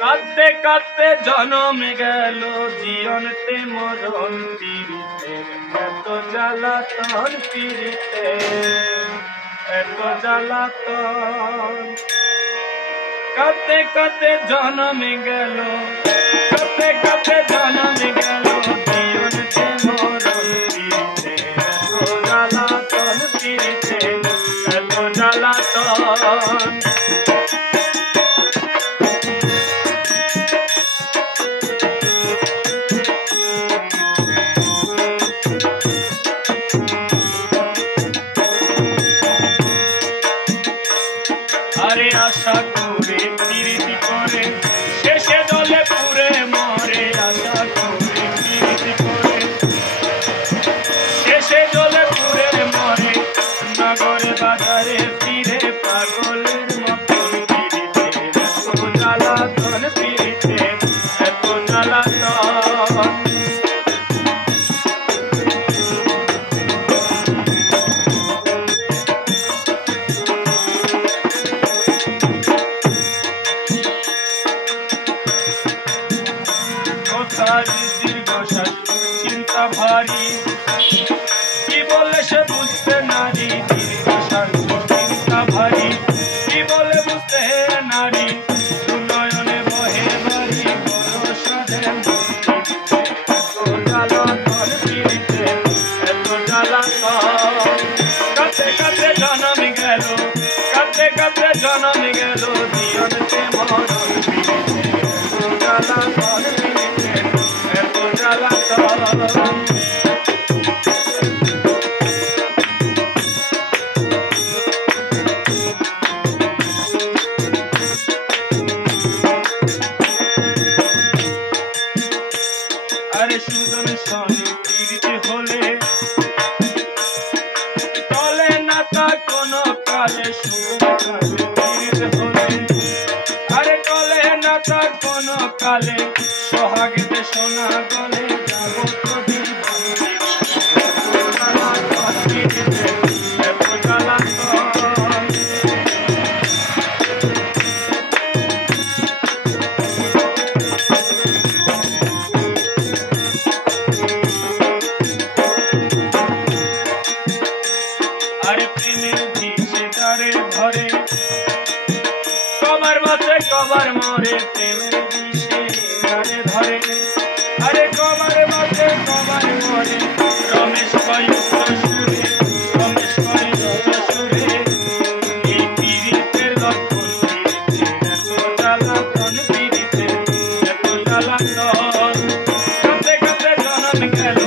কাঁদতে কাঁদতে জনম গেল জীবনতে মরণ পিরিতে এত জ্বালাতন পিরিতে এত জ্বালাতন কাঁদতে কাঁদতে জনম গেল কাঁদতে কাঁদতে জনম গেল জীবনতে মরণ পিরিতে এত জ্বালাতন পিরিতে এত জ্বালাতন আরে আশা করে প্রীতি করে শেষে জলে পুরে মরে আশা করে প্রীতি করে শেষে জলে পুরে মরে নগরে বাজারে ফিরে পাগলের মতন পিরিতে এত জ্বালাতন পিরিতে এত জ্বালাতন দীর্ঘশ্বাস চিন্তা ভারী কি বলে সে বুঝতে নারী দীর্ঘশ্বাস চিন্তা ভারী কি বলে বুঝতে নারী সুনয়নে বহে বাড়ি বরসাদের এত জ্বালাতন পিরিতে এত জ্বালাতন কাঁদতে কাঁদতে জনম গেল কাঁদতে কাঁদতে জনম গেল জীবনতে মরণ পিরিতে এত জ্বালাতন পিরিতে এত জ্বালাতন আরে সুজন সনে প্রীতি হলে চলে না তা কোনো কালে সুজন প্রীতি হলে আরে চলে না তা কোনো কালে সোহাগেতে সোনা গলে যাবো প্রদীপ এত জ্বালাতন আরে প্রেমের ভিসে তারে ধরে কবার বাঁচে কবার মরে প্রেমের ভিসে তারে ধরে আরে কবার বাঁচে কবার মরে রমেশ কয় সুরে রমেশ কয় সুরে এই পীড়িতের লক্ষণ পীড়িতে এত জ্বালাতন পীড়িতে এত জ্বালাতন কাঁদতে কাঁদতে জনম গেল